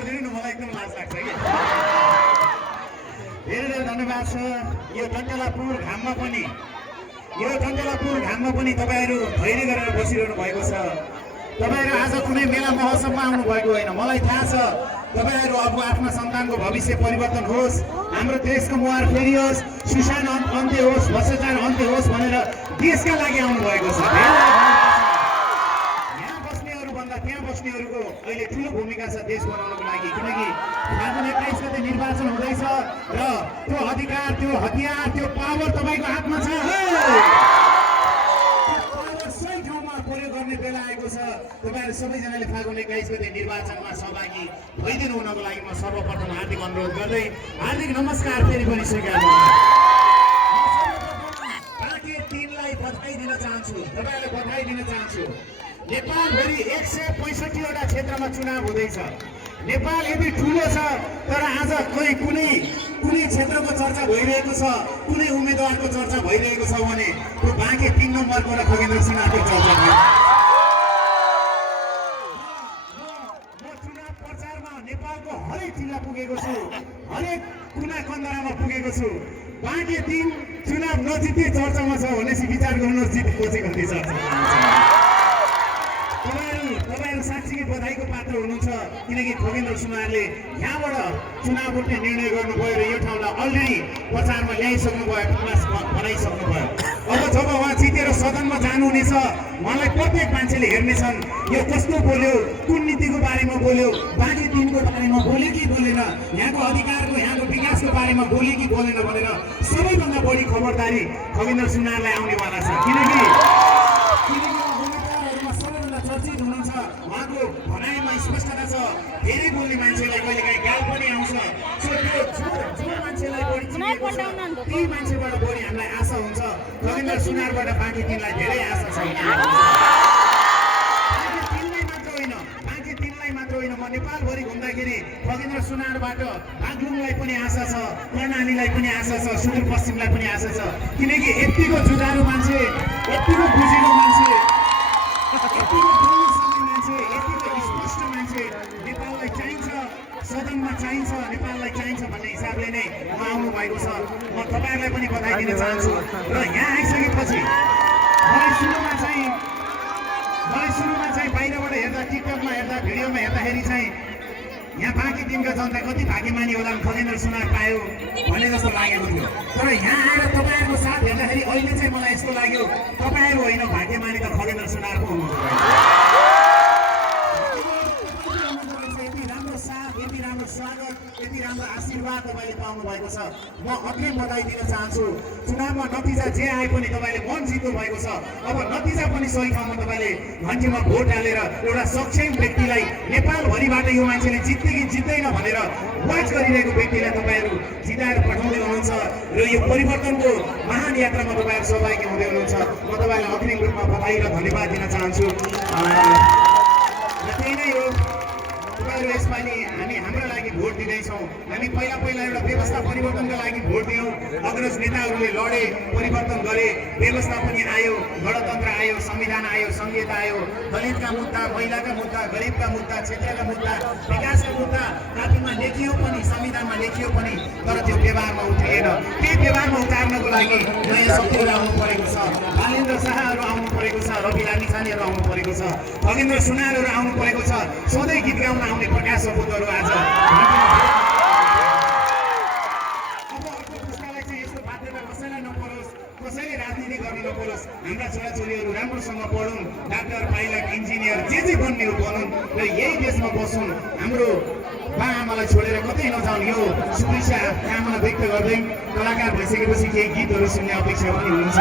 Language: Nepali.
गरिदिनु न, मलाई एकदम लाज लाग्छ कि। धेरै धेरै धन्यवाद छ। यो टन्टेलापुर घाममा पनि तपाईँहरू धैर्य गरेर बसिरहनु भएको छ। तपाईँहरू आज कुनै मेला महोत्सवमा आउनु भएको होइन। मलाई थाहा छ तपाईँहरू अब आफ्ना सन्तानको भविष्य परिवर्तन होस्, हाम्रो देशको मुहार फेरियोस्, सुशासन अन्त्य होस्, भ्रष्टाचार अन्त्य होस् भनेर देशका लागि आउनु भएको छ। यहाँ बस्नेहरूभन्दा त्यहाँ बस्नेहरूको अहिले ठुलो भूमिका छ देश बनाउनको लागि, किनकि फागुन 21 गते निर्वाचन हुँदैछ र त्यो अधिकार, त्यो हतियार, त्यो पावर तपाईँको हातमा छ। सही ठाउँमा प्रयोग गर्ने बेला आएको छ। तपाईँहरू सबैजनाले फागुन 21 गते निर्वाचनमा सहभागी भइदिनु हुनको लागि म सर्वप्रथम हार्दिक अनुरोध गर्दै हार्दिक नमस्कार फेरि पनि स्वीकार गर्छु। बाँके टिमलाई बधाई दिन चाहन्छु, तपाईँहरूलाई बधाई दिन चाहन्छु। नेपालभरि 165 वटा क्षेत्रमा चुनाव हुँदैछ। नेपाल यति ठुलो छ, तर आज कुनै क्षेत्रको चर्चा भइरहेको छ, कुनै उम्मेदवारको चर्चा भइरहेको छ भने त्यो बाँके 3 नम्बरको र खगेन्द्र सिन्हाको चर्चा भयो। म चुनाव प्रचारमा नेपालको हरेक जिल्ला पुगेको छु, हरेक कुना कन्दरामा पुगेको छु। बाँके 3 चुनाव नजित्ने चर्चामा छ भनेपछि विचार गर्नुहोस् जित खोजेको कति चर्चा। तपाईँहरू साँच्चीकै बधाईको पात्र हुनुहुन्छ, किनकि खगेन्द्र सुनारले यहाँबाट चुनाव उठ्ने निर्णय गर्नुभयो र यो ठाउँलाई अलरेडी प्रचारमा ल्याइसक्नुभयो, प्रकाश बनाइसक्नुभयो। अब जब उहाँ जितेर सदनमा जानुहुनेछ, उहाँलाई प्रत्येक मान्छेले हेर्नेछन् यो कस्तो बोल्यो, कुन नीतिको बारेमा बोल्यो, बाँके 3 को बारेमा बोल्यो कि बोलेन, यहाँको अधिकारको, यहाँको विकासको बारेमा बोल्यो कि बोलेन भनेर सबैभन्दा बढी खबरदारी खगेन्द्र सुनारलाई आउनेवाला छ। किनकि चर्चित हुनुहुन्छ, उहाँको भनाइमा स्पष्टता छ। धेरै बोल्ने मान्छेलाई कहिलेकाहीँ गाल पनि आउँछ। सो त्यो जो मान्छेलाई बढी चिनेको छ त्यही मान्छेबाट बढी हामीलाई आशा हुन्छ। खगेन्द्र सुनारबाट बाँके 3लाई धेरै आशा छ। बाँके 3लाई मात्र होइन, म नेपालभरि घुम्दाखेरि खगेन्द्र सुनारबाट बागलुङलाई पनि आशा छ, कर्णालीलाई पनि आशा छ, सुदूरपश्चिमलाई पनि आशा छ। किनकि यतिको जुझारु मान्छे, यतिको बुझिलो मान्छे, स्पष्ट मान्छे नेपाललाई चाहिन्छ, सदनमा चाहिन्छ, नेपाललाई चाहिन्छ भन्ने हिसाबले नै उहाँ आउनु भएको छ। म तपाईँहरूलाई पनि बधाई दिन चाहन्छु। र यहाँ आइसकेपछि मलाई सुरुमा चाहिँ बाहिरबाट हेर्दा, टिकटकमा हेर्दा, भिडियोमा हेर्दाखेरि चाहिँ यहाँ बाँके 3 का जनता कति भाग्यमानी होला, खगेन्द्र सुनार पायो भन्ने जस्तो लागेको थियो। तर यहाँ आएर तपाईँहरूको साथ हेर्दाखेरि अहिले चाहिँ मलाई यस्तो लाग्यो तपाईँहरू होइन भाग्यमानी त खगेन्द्र सुनार पो हुनुहुन्छ। यति राम्रो साथ, यति राम्रो स्वागत, यति राम्रो आशीर्वाद तपाईँले पाउनु भएको छ। म अग्रिम बधाई दिन चाहन्छु। चुनावमा नतिजा जे आए पनि तपाईँले मन जित्नु भएको छ। अब नतिजा पनि सही ठाउँमा तपाईँले घन्टीमा भोट हालेर एउटा सक्षम व्यक्तिलाई, नेपालभरिबाट यो मान्छेले जित्ने कि जित्दैन भनेर वाच गरिरहेको व्यक्तिलाई तपाईँहरू जिताएर पठाउँदै हुनुहुन्छ र यो परिवर्तनको महान यात्रामा तपाईँहरू सहभागी हुँदै हुनुहुन्छ। म तपाईँलाई अग्रिम रूपमा बधाई र धन्यवाद दिन चाहन्छु। र त्यही नै हो, तपाईँहरू यसपालि हाम्रो लागि भोट दिँदैछौँ। हामी पहिला एउटा व्यवस्था परिवर्तनका लागि भोट दियौँ। अग्रज नेताहरूले लडे, परिवर्तन गरे, व्यवस्था पनि आयो, गणतन्त्र आयो, संविधान आयो, संहिता आयो, दलितका मुद्दा, महिलाका मुद्दा, गरिबका मुद्दा, क्षेत्रका मुद्दा, विकासका मुद्दा काफीमा लेखियो पनि, संविधानमा लेखियो पनि, तर त्यो व्यवहारमा उत्रिएन। त्यही व्यवहारमा उतार्नको लागि नयाँ शक्तिहरू आउनु परेको छ। बालेन्द्र शाहहरू आउनु परेको छ, रवि लामिछानेहरू आउनु परेको छ, खगेन्द्र सुनारहरू आउनु परेको छ, सधैँ गीत गाउन आउने प्रकाश सपुतहरू आज कसैले राजनीति गर्नु नपरोस्, हाम्रा छोराछोरीहरू राम्रोसँग पढुन्, डाक्टर, पाइलट, इन्जिनियर जे बन्ने हो बनुन् र यही देशमा बसुन्। हाम्रो बाआमालाई छोडेर कतै नजाउन्, यो शुभेच्छा कामना व्यक्त गर्दै कलाकार भइसकेपछि केही गीतहरू सुन्ने अपेक्षा पनि हुन्छ।